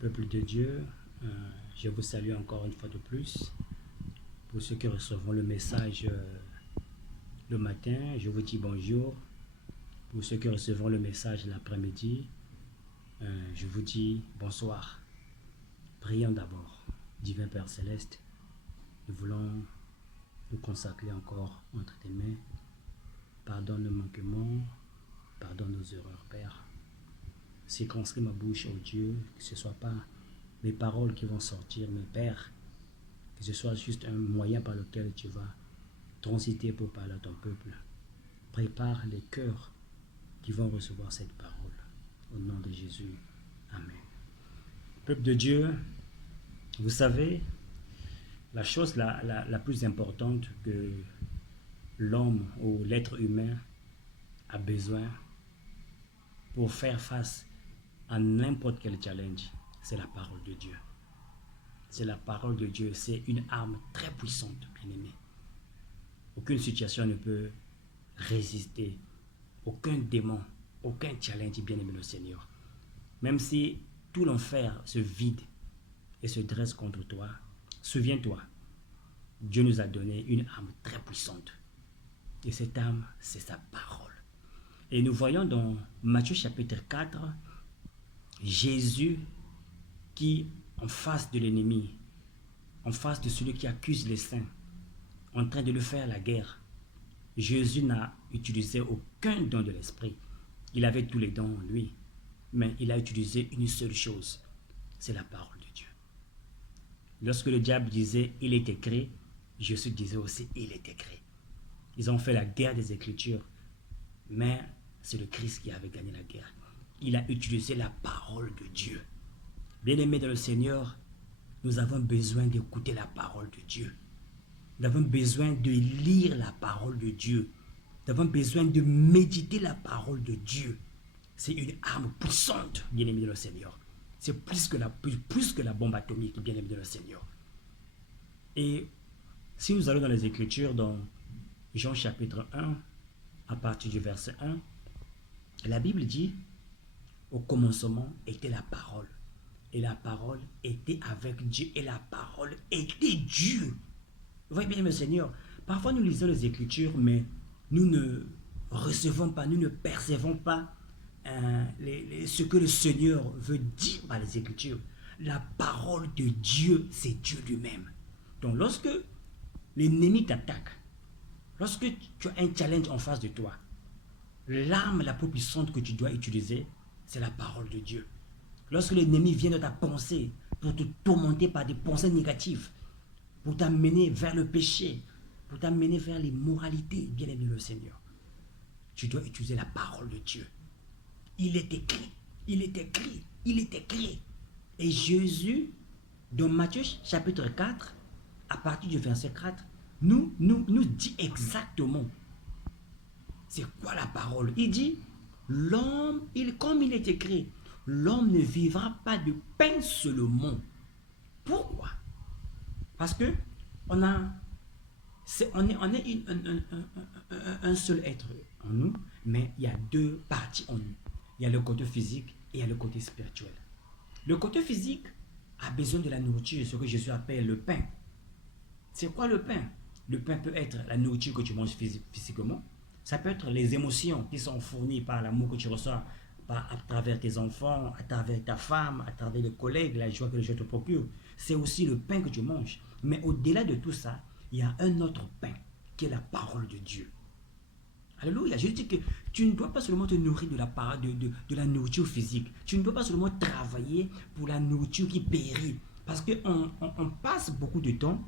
Peuple de Dieu, je vous salue encore une fois de plus. Pour ceux qui recevront le message le matin, je vous dis bonjour. Pour ceux qui recevront le message l'après-midi, je vous dis bonsoir. Prions d'abord. Divin Père Céleste, nous voulons nous consacrer encore entre tes mains. Pardonne nos manquements, pardonne nos erreurs, Père. Circonscris ma bouche, oh Dieu, que ce ne soit pas mes paroles qui vont sortir, mais Père, que ce soit juste un moyen par lequel tu vas transiter pour parler à ton peuple. Prépare les cœurs qui vont recevoir cette parole. Au nom de Jésus. Amen. Peuple de Dieu, vous savez, la chose la plus importante que l'homme ou l'être humain a besoin pour faire face à n'importe quel challenge, c'est la parole de Dieu. C'est la parole de Dieu, c'est une arme très puissante, bien-aimé. Aucune situation ne peut résister, aucun démon, aucun challenge, bien-aimé le Seigneur. Même si tout l'enfer se vide et se dresse contre toi, souviens-toi, Dieu nous a donné une arme très puissante. Et cette arme, c'est sa parole. Et nous voyons dans Matthieu chapitre 4, Jésus qui, en face de l'ennemi, en face de celui qui accuse les saints, en train de lui faire la guerre, Jésus n'a utilisé aucun don de l'esprit. Il avait tous les dons en lui, mais il a utilisé une seule chose, c'est la parole de Dieu. Lorsque le diable disait « il est écrit », Jésus disait aussi « il est écrit ». Ils ont fait la guerre des Écritures, mais c'est le Christ qui avait gagné la guerre. Il a utilisé la parole de Dieu. Bien-aimés dans le Seigneur, nous avons besoin d'écouter la parole de Dieu. Nous avons besoin de lire la parole de Dieu. Nous avons besoin de méditer la parole de Dieu. C'est une arme puissante, bien-aimés dans le Seigneur. C'est plus que la bombe atomique, bien-aimés dans le Seigneur. Et si nous allons dans les Écritures, dans Jean chapitre 1, à partir du verset 1, la Bible dit « Au commencement était la parole, et la parole était avec Dieu, et la parole était Dieu. » Vous voyez bien, mes Seigneur, parfois nous lisons les Écritures, mais nous ne recevons pas, nous ne percevons pas ce que le Seigneur veut dire par les Écritures. La parole de Dieu, c'est Dieu lui-même. Donc lorsque l'ennemi t'attaque, lorsque tu as un challenge en face de toi, l'arme la plus puissante que tu dois utiliser, c'est la parole de Dieu. Lorsque l'ennemi vient de ta pensée pour te tourmenter par des pensées négatives, pour t'amener vers le péché, pour t'amener vers l'immoralité, bien aimé le Seigneur, tu dois utiliser la parole de Dieu. Il est écrit, il est écrit, il est écrit. Et Jésus, dans Matthieu chapitre 4, à partir du verset 4, nous dit exactement c'est quoi la parole. Il dit, l'homme, comme il est écrit, l'homme ne vivra pas de pain seulement. Pourquoi? Parce que on est un seul être en nous, mais il y a deux parties en nous. Il y a le côté physique et il y a le côté spirituel. Le côté physique a besoin de la nourriture, ce que Jésus appelle le pain. C'est quoi le pain? Le pain peut être la nourriture que tu manges physiquement. Ça peut être les émotions qui sont fournies par l'amour que tu reçois à travers tes enfants, à travers ta femme, à travers les collègues, la joie que les gens te procurent. C'est aussi le pain que tu manges. Mais au-delà de tout ça, il y a un autre pain qui est la parole de Dieu. Alléluia. Je dis que tu ne dois pas seulement te nourrir de la parole, de la nourriture physique. Tu ne dois pas seulement travailler pour la nourriture qui périt. Parce qu'on passe beaucoup de temps